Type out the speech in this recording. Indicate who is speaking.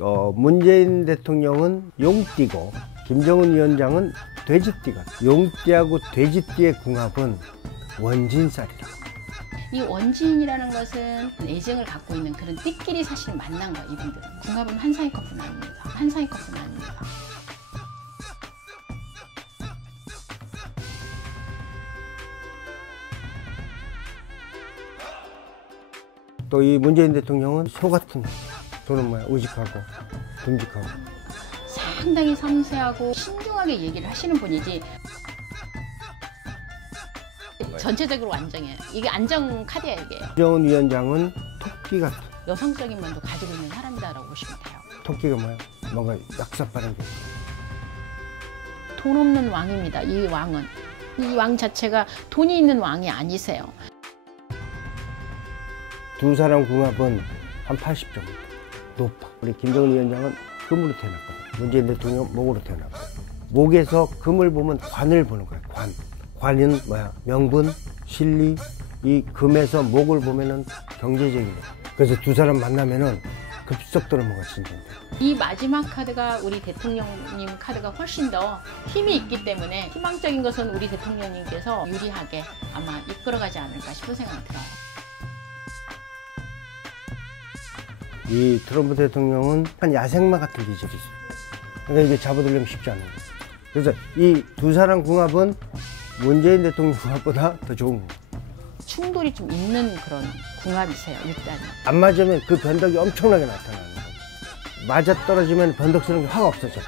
Speaker 1: 어, 문재인 대통령은 용띠고 김정은 위원장은 돼지띠가 용띠하고 돼지띠의 궁합은 원진살이라.
Speaker 2: 이 원진이라는 것은 애정을 갖고 있는 그런 띠끼리 사실 만난 거야 이분들은 궁합은 한사이 커플은 아닙니다. 한사이 커플은 아닙니다.
Speaker 1: 또 이 문재인 대통령은 소 같은 저는 뭐야? 의식하고 듬직하고.
Speaker 2: 상당히 섬세하고 신중하게 얘기를 하시는 분이지. 전체적으로 안정해요 이게 안정 카드야 이게.
Speaker 1: 김정은 위원장은 토끼 같은
Speaker 2: 여성적인 면도 가지고 있는 사람이다라고 보시면 돼요.
Speaker 1: 토끼가 뭐야? 뭔가 약삭빠른 게.
Speaker 2: 돈 없는 왕입니다 이 왕은. 이 왕 자체가 돈이 있는 왕이 아니세요.
Speaker 1: 두 사람 궁합은 한 80점 높아. 우리 김정은 위원장은 금으로 태어났거든. 문재인 대통령 목으로 태어났고. 목에서 금을 보면 관을 보는 거야. 관. 관은 뭐야? 명분, 실리. 이 금에서 목을 보면은 경제적인 거. 그래서 두 사람 만나면은 급속도로 뭐가 진전돼.
Speaker 2: 이 마지막 카드가 우리 대통령님 카드가 훨씬 더 힘이 있기 때문에 희망적인 것은 우리 대통령님께서 유리하게 아마 이끌어가지 않을까 싶은 생각이 들어요.
Speaker 1: 이 트럼프 대통령은 한 야생마 같은 기질이 있어요. 그러니까 이게 잡아들려면 쉽지 않은 거예요. 그래서 이 두 사람 궁합은 문재인 대통령 궁합보다 더 좋은 거예요.
Speaker 2: 충돌이 좀 있는 그런 궁합이세요, 일단은.
Speaker 1: 안 맞으면 그 변덕이 엄청나게 나타나는 거예요. 맞아 떨어지면 변덕스러운 게 확 없어져.